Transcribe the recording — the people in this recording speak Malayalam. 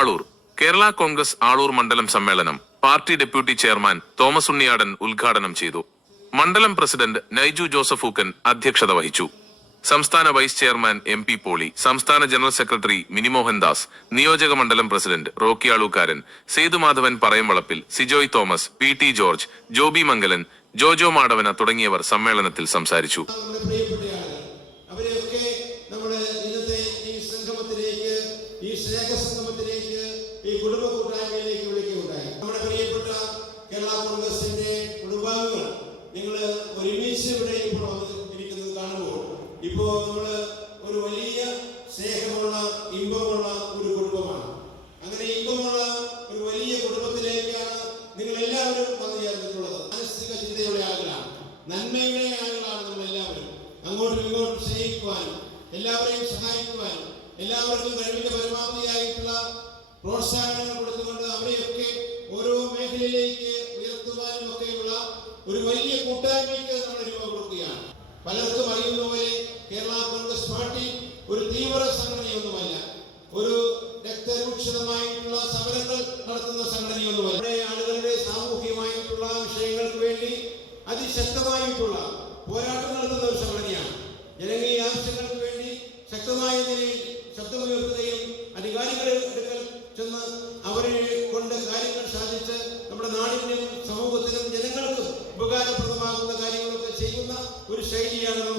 ആളൂർ കേരള കോൺഗ്രസ് ആളൂർ മണ്ഡലം സമ്മേളനം party deputy chairman Thomas Unniyadan ഉദ്ഘാടനം ചെയ്തു. മണ്ഡലം പ്രസിഡന്റ് നൈജു ജോസഫ് ജോസഫൂക്കൻ അധ്യക്ഷത വഹിച്ചു. സംസ്ഥാന vice chairman M P Poly സംസ്ഥാന ജനറൽ സെക്രട്ടറി മിനിമോഹൻ ദാസ് നിയോജക മണ്ഡലം president Rocky Alookkaran Sethumadhavan Parayamvalappil Sijoy Thomas P T George Joby Mangalan Jojo Madavana തുടങ്ങിയവർ സമ്മേളനത്തിൽ സംസാരിച്ചു. നമ്മുടെ ഇന്നത്തെ ഈ സംഗമത്തിലേക്ക് ഈ സ്നേഹസംഗമത്തിലേക്ക് ഈ കുടുംബ കൂട്ടായ്മയിലേക്ക് വിളിക്കുകയുണ്ടായി. നമ്മുടെ പ്രിയപ്പെട്ട കേരള കോൺഗ്രസിന്റെ കുടുംബാംഗങ്ങൾ നിങ്ങൾ ഒരുമിച്ച് ഇവിടെ ഇപ്പോൾ ഇരിക്കുന്നത് കാണുമ്പോൾ ഇപ്പോൾ നമ്മൾ ഒരു വലിയ സ്നേഹമുള്ള ഇമ്പമുള്ള ഒരു കുടുംബമാണ്. അങ്ങനെ ഇമ്പമുള്ള ഒരു വലിയ കുടുംബത്തിലേക്കാണ് നിങ്ങൾ എല്ലാവരും വന്നു ചേർന്നിട്ടുള്ളത്. മാനസിക ചിന്തയുടെ ആളുകളാണ്. നന്മയുടെ ആളുകളാണ് നമ്മൾ എല്ലാവരും അങ്ങോട്ടും ഇങ്ങോട്ടും സ്നേഹിക്കുവാനും എല്ലാവരെയും സഹായിക്കുവാനും എല്ലാവർക്കും കഴിവിന്റെ പരമാവധിയായിട്ടുള്ള പ്രോത്സാഹനങ്ങൾ കൊടുത്തുകൊണ്ട് അവരെയൊക്കെ ഓരോ മേഖലയിലേക്ക് ഉയർത്തുവാനും ഒക്കെയുള്ള ഒരു വലിയ കൂട്ടായ്മയ്ക്ക് നമ്മൾ രൂപ കൊടുക്കുകയാണ്. പലർക്കും അറിയുന്ന പോലെ കേരള കോൺഗ്രസ് പാർട്ടി ഒരു തീവ്ര സംഘടനയൊന്നുമല്ല. ഒരു രക്തരൂക്ഷിതമായിട്ടുള്ള സമരങ്ങൾ നടത്തുന്ന സംഘടനയൊന്നുമല്ല. നമ്മുടെ ആളുകളുടെ സാമൂഹ്യമായിട്ടുള്ള വിഷയങ്ങൾക്ക് വേണ്ടി അതിശക്തമായിട്ടുള്ള പോരാട്ടം നടത്തുന്ന ഒരു സംഘടനയാണ് ചെന്ന് അവരെ കൊണ്ട് കാര്യങ്ങൾ സാധിച്ച് നമ്മുടെ നാടിനും സമൂഹത്തിനും ജനങ്ങൾക്കും ഉപകാരപ്രദമാകുന്ന കാര്യങ്ങളൊക്കെ ചെയ്യുന്ന ഒരു ശൈലിയാണ്